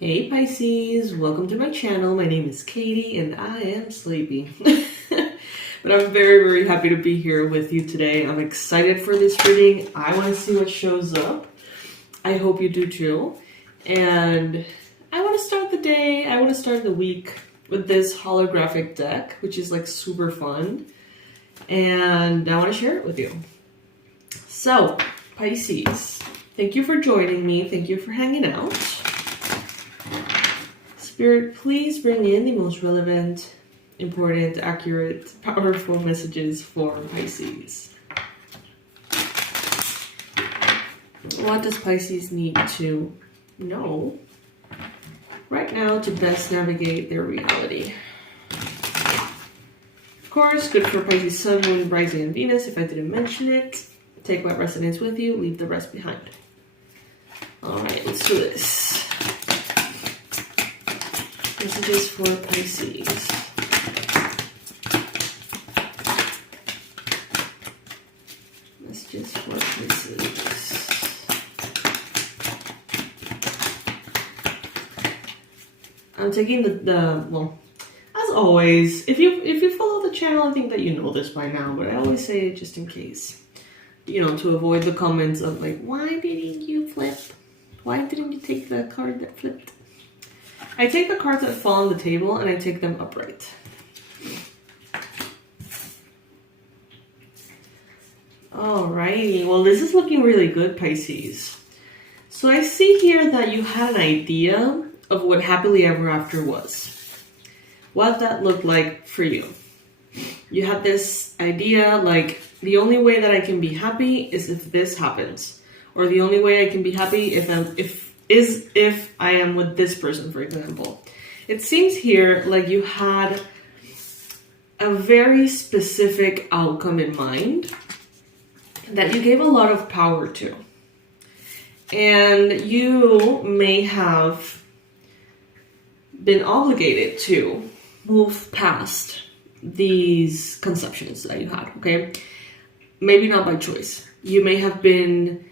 Hey Pisces, welcome to my channel. My name is Katie and I am sleepy. But I'm very happy to be here with you today. I'm excited for this reading. I want to see what shows up. I hope you do too. And I want to start the day, I want to start the week with this holographic deck, which is like super fun. And I want to share it with you. So, Pisces, thank you for joining me. Thank you for hanging out. Spirit, please bring in the most relevant, important, accurate, powerful messages for Pisces. What does Pisces need to know right now to best navigate their reality? Of course, good for Pisces Sun, Moon, Rising, and Venus. If I didn't mention it, take what resonates with you, leave the rest behind. Alright, let's do this. Messages for Pisces. Messages for Pisces. I'm taking well, as always, if you follow the channel, I think that you know this by now, but I always say it just in case. You know, to avoid the comments of like, why didn't you flip? Why didn't you take the card that flipped? I take the cards that fall on the table and I take them upright. Alrighty, well this is looking really good, Pisces. So I see here that you had an idea of what happily ever after was. What that looked like for you. You had this idea like, the only way that I can be happy is if this happens. Or the only way I can be happy if I am with this person, for example. It seems here like you had a very specific outcome in mind that you gave a lot of power to. And you may have been obligated to move past these conceptions that you had, okay? Maybe not by choice. You may have been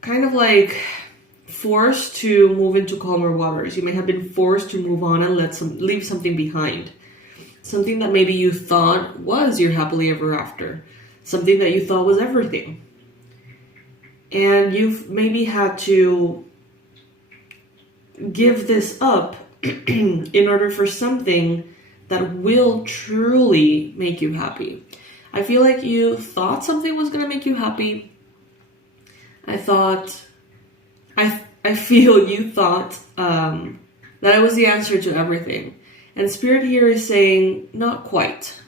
kind of like forced to move into calmer waters. You may have been forced to move on and leave something behind. Something that maybe you thought was your happily ever after. Something that you thought was everything. And you've maybe had to give this up in order for something that will truly make you happy. I feel like you thought something was going to make you happy. I feel you thought that it was the answer to everything. And Spirit here is saying, not quite.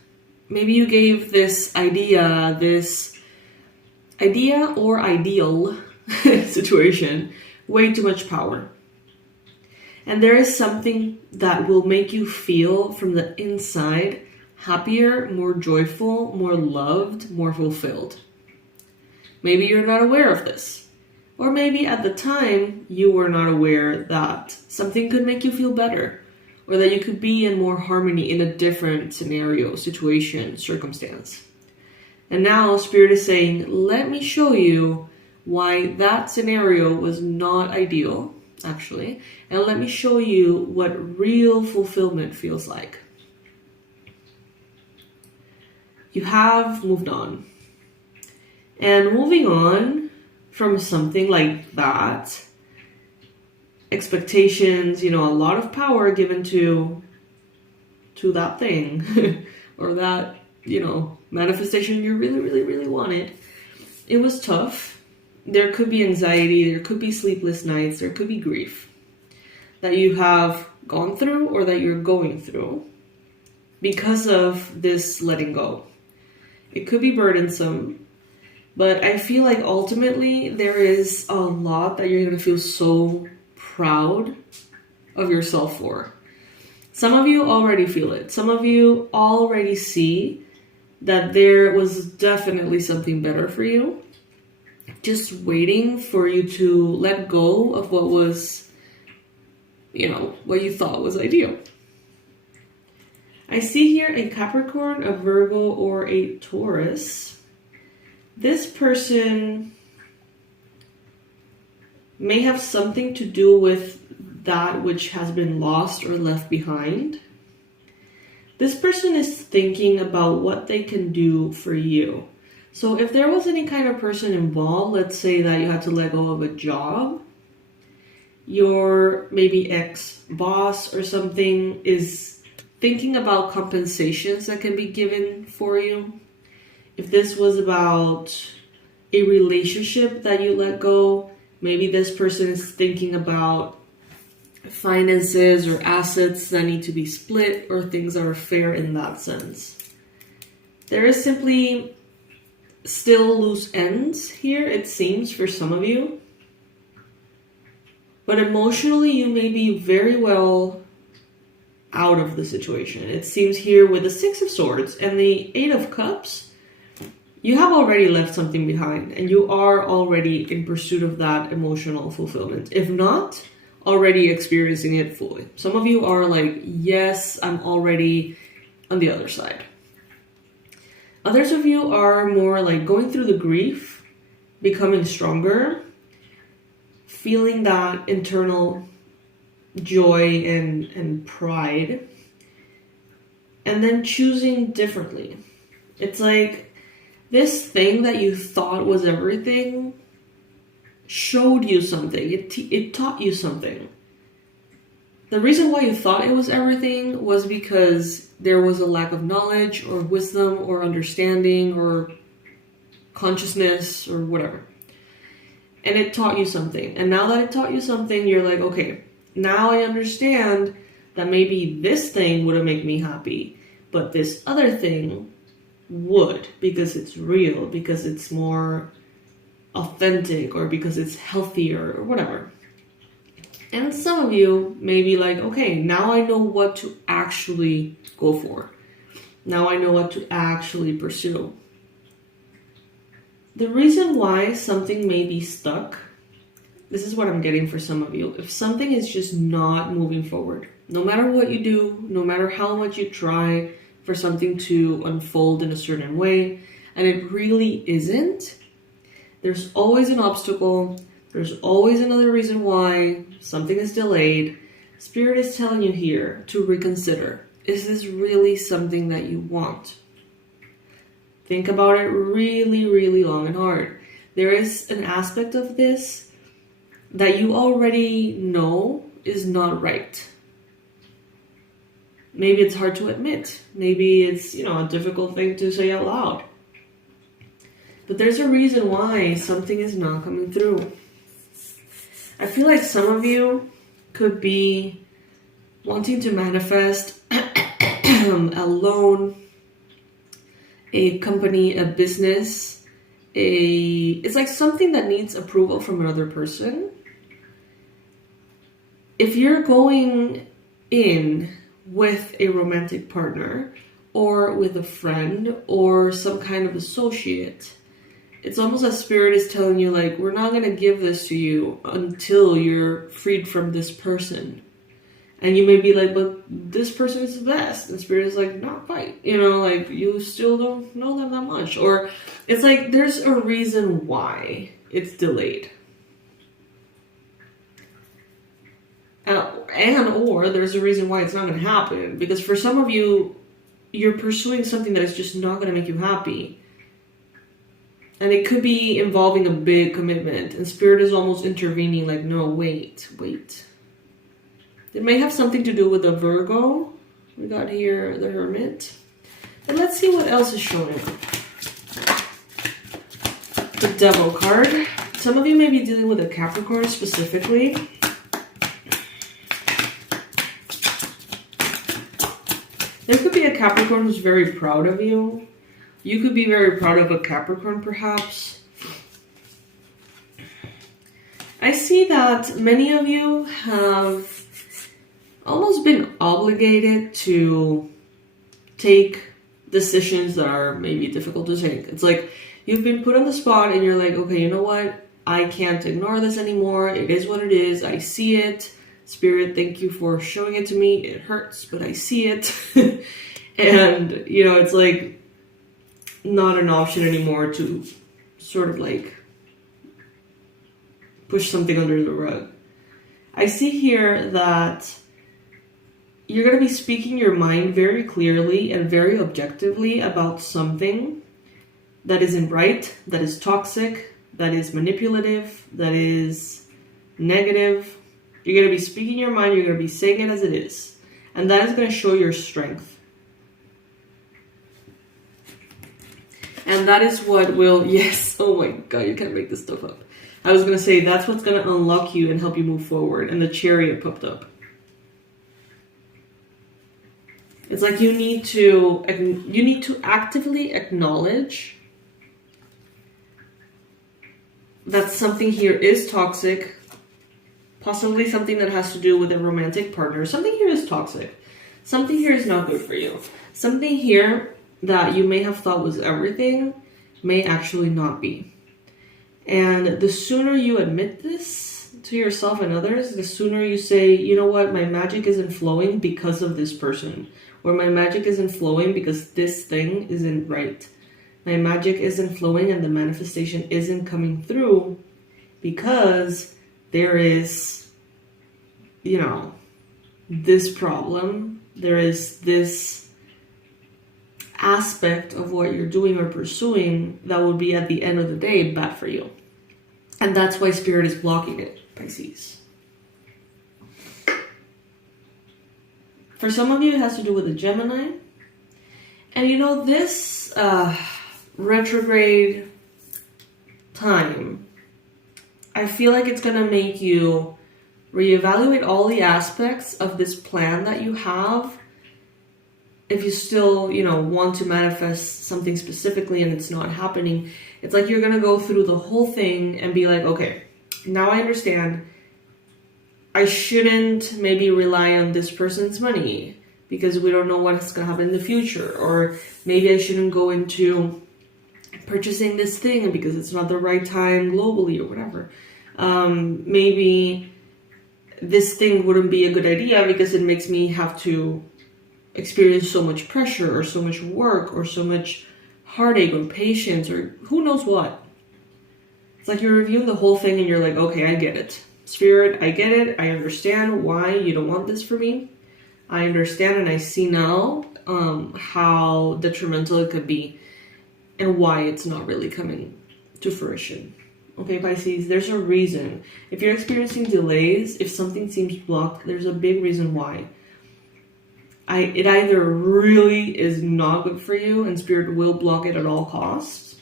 Maybe you gave this idea or ideal situation way too much power. And there is something that will make you feel from the inside happier, more joyful, more loved, more fulfilled. Maybe you're not aware of this. Or maybe at the time, you were not aware that something could make you feel better. Or that you could be in more harmony in a different scenario, situation, circumstance. And now Spirit is saying, let me show you why that scenario was not ideal, actually. And let me show you what real fulfillment feels like. You have moved on. And moving on from something like that, expectations, a lot of power given to that thing or that, manifestation you really wanted. It was tough. There could be anxiety, there could be sleepless nights, there could be grief that you have gone through or that you're going through because of this letting go. It could be burdensome. But I feel like ultimately there is a lot that you're going to feel so proud of yourself for. Some of you already feel it. Some of you already see that there was definitely something better for you. Just waiting for you to let go of what was, what you thought was ideal. I see here a Capricorn, a Virgo, or a Taurus. This person may have something to do with that which has been lost or left behind. This person is thinking about what they can do for you. So if there was any kind of person involved, let's say that you had to let go of a job, your maybe ex-boss or something is thinking about compensations that can be given for you. If this was about a relationship that you let go, maybe this person is thinking about finances or assets that need to be split or things that are fair in that sense. There is simply still loose ends here, it seems, for some of you. But emotionally, you may be very well out of the situation. It seems here with the Six of Swords and the Eight of Cups, you have already left something behind and you are already in pursuit of that emotional fulfillment. If not, already experiencing it fully. Some of you are like, yes, I'm already on the other side. Others of you are more like going through the grief, becoming stronger, feeling that internal joy and pride, and then choosing differently. It's like this thing that you thought was everything showed you something. It taught you something. The reason why you thought it was everything was because there was a lack of knowledge or wisdom or understanding or consciousness or whatever. And it taught you something. And now that it taught you something, you're like, okay, now I understand that maybe this thing wouldn't make me happy, but this other thing would, because it's real, because it's more authentic, or because it's healthier or whatever. And some of you may be like, okay, now I know what to actually go for. Now I know what to actually pursue. The reason why something may be stuck, this is what I'm getting for some of you. If something is just not moving forward, no matter what you do, no matter how much you try for something to unfold in a certain way, and it really isn't, there's always an obstacle. There's always another reason why something is delayed. Spirit is telling you here to reconsider. Is this really something that you want? Think about it really, really long and hard. There is an aspect of this that you already know is not right. Maybe it's hard to admit. Maybe it's, a difficult thing to say out loud. But there's a reason why something is not coming through. I feel like some of you could be wanting to manifest a loan, a company, a business, it's like something that needs approval from another person. If you're going in with a romantic partner or with a friend or some kind of associate, it's almost as Spirit is telling you, like, we're not going to give this to you until you're freed from this person. And you may be like, but this person is the best. And Spirit is like, not quite. Like, you still don't know them that much. Or it's like, there's a reason why it's delayed. Or there's a reason why it's not going to happen. Because for some of you, you're pursuing something that is just not going to make you happy. And it could be involving a big commitment. And Spirit is almost intervening like, no, wait. It may have something to do with the Virgo. We got here the Hermit. But let's see what else is showing up. The Devil card. Some of you may be dealing with a Capricorn specifically. There could be a Capricorn who's very proud of you. You could be very proud of a Capricorn, perhaps. I see that many of you have almost been obligated to take decisions that are maybe difficult to take. It's like you've been put on the spot and you're like, okay, you know what? I can't ignore this anymore. It is what it is. I see it. Spirit, thank you for showing it to me. It hurts, but I see it. And, it's like not an option anymore to sort of like push something under the rug. I see here that you're going to be speaking your mind very clearly and very objectively about something that isn't right, that is toxic, that is manipulative, that is negative. You're going to be speaking your mind, you're going to be saying it as it is. And that is going to show your strength. And that is what will, yes, oh my God, you can't make this stuff up. I was going to say, that's what's going to unlock you and help you move forward. And the Chariot popped up. It's like you need to actively acknowledge that something here is toxic, possibly something that has to do with a romantic partner. Something here is toxic. Something here is not good for you. Something here that you may have thought was everything may actually not be. And the sooner you admit this to yourself and others, the sooner you say, you know what, my magic isn't flowing because of this person. Or my magic isn't flowing because this thing isn't right. My magic isn't flowing and the manifestation isn't coming through because there is, you know, this problem. There is this aspect of what you're doing or pursuing that would be at the end of the day bad for you. And that's why Spirit is blocking it, Pisces. For some of you, it has to do with a Gemini. And you know, this retrograde time, I feel like it's going to make you reevaluate all the aspects of this plan that you have. If you still, you know, want to manifest something specifically and it's not happening, it's like you're going to go through the whole thing and be like, okay, now I understand. I shouldn't maybe rely on this person's money because we don't know what's going to happen in the future. Or maybe I shouldn't go into purchasing this thing because it's not the right time globally or whatever. Maybe this thing wouldn't be a good idea because it makes me have to experience so much pressure or so much work or so much heartache or patience or who knows what. It's like you're reviewing the whole thing and you're like, okay, I get it. Spirit, I get it. I understand why you don't want this for me. I understand and I see now how detrimental it could be and why it's not really coming to fruition. Okay, Pisces, there's a reason. If you're experiencing delays, if something seems blocked, there's a big reason why. It either really is not good for you and Spirit will block it at all costs,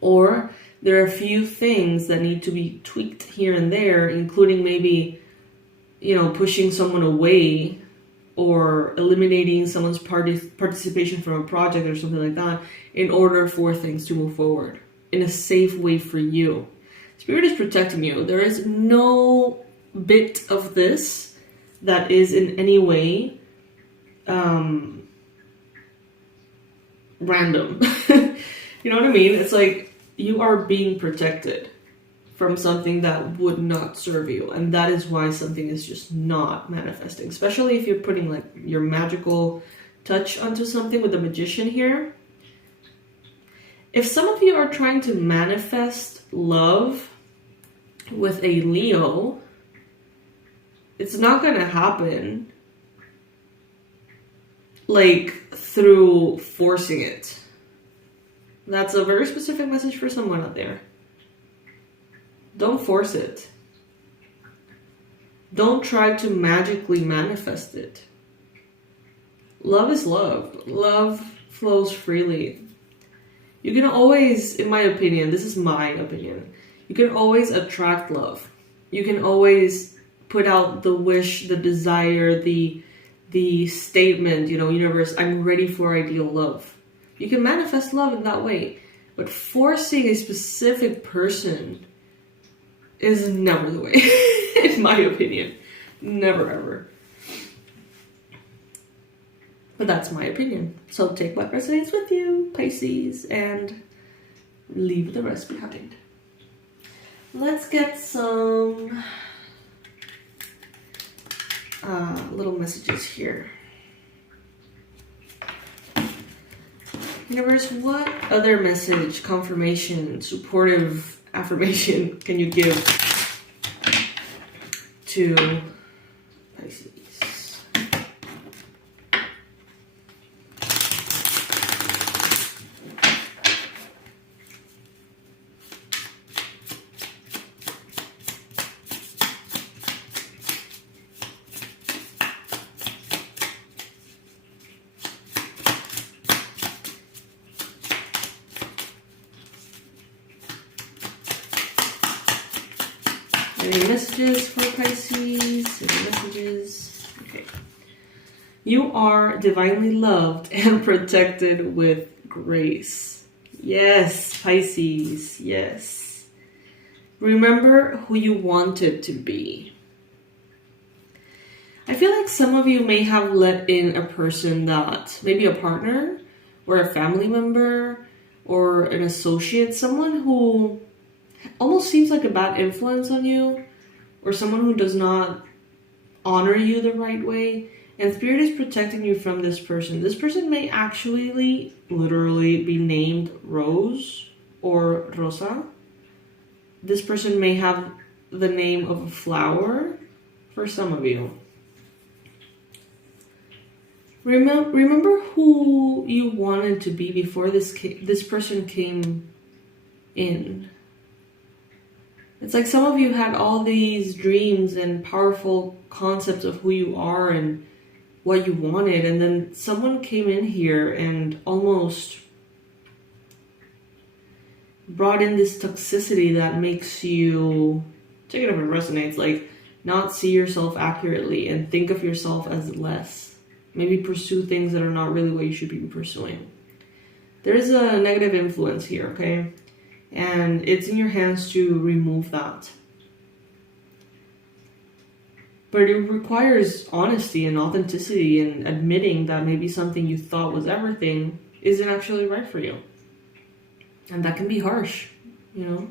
or there are a few things that need to be tweaked here and there, including maybe, you know, pushing someone away or eliminating someone's participation from a project or something like that in order for things to move forward in a safe way for you. Spirit is protecting you. There is no bit of this that is in any way random. You know what I mean? It's like you are being protected from something that would not serve you, and that is why something is just not manifesting, especially if you're putting like your magical touch onto something with the Magician here. If some of you are trying to manifest love with a Leo, it's not going to happen like through forcing it. That's a very specific message for someone out there. Don't force it. Don't try to magically manifest it. Love is love. Love flows freely. You can always, in my opinion, this is my opinion, you can always attract love. You can always put out the wish, the desire, the statement, you know, universe, I'm ready for ideal love. You can manifest love in that way. But forcing a specific person is never the way, in my opinion. Never, ever. But that's my opinion. So take what resonates with you, Pisces, and leave the rest behind. Let's get some little messages here. Universe, what other message, confirmation, supportive affirmation can you give to Pisces. Any messages for Pisces? Any messages? Okay. You are divinely loved and protected with grace. Yes, Pisces. Yes. Remember who you wanted to be. I feel like some of you may have let in a person that, maybe a partner or a family member or an associate, someone who almost seems like a bad influence on you, or someone who does not honor you the right way, and Spirit is protecting you from this person. This person may actually literally be named Rose or Rosa. This person may have the name of a flower for some of you. Remember who you wanted to be before this person came in. It's like some of you had all these dreams and powerful concepts of who you are and what you wanted, and then someone came in here and almost brought in this toxicity that makes you, take it if it resonates, like not see yourself accurately and think of yourself as less. Maybe pursue things that are not really what you should be pursuing. There is a negative influence here, okay? And it's in your hands to remove that. But it requires honesty and authenticity and admitting that maybe something you thought was everything isn't actually right for you. And that can be harsh, you know.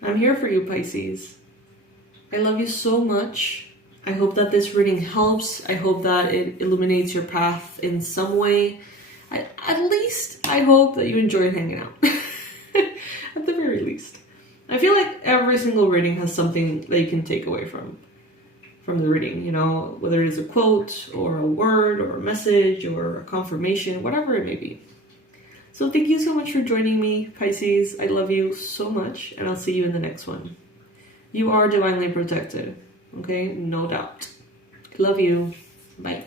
I'm here for you, Pisces. I love you so much. I hope that this reading helps. I hope that it illuminates your path in some way. At least I hope that you enjoyed hanging out. At the very least. I feel like every single reading has something that you can take away from the reading, you know, whether it is a quote or a word or a message or a confirmation, whatever it may be. So thank you so much for joining me, Pisces. I love you so much, and I'll see you in the next one. You are divinely protected, okay? No doubt. Love you. Bye.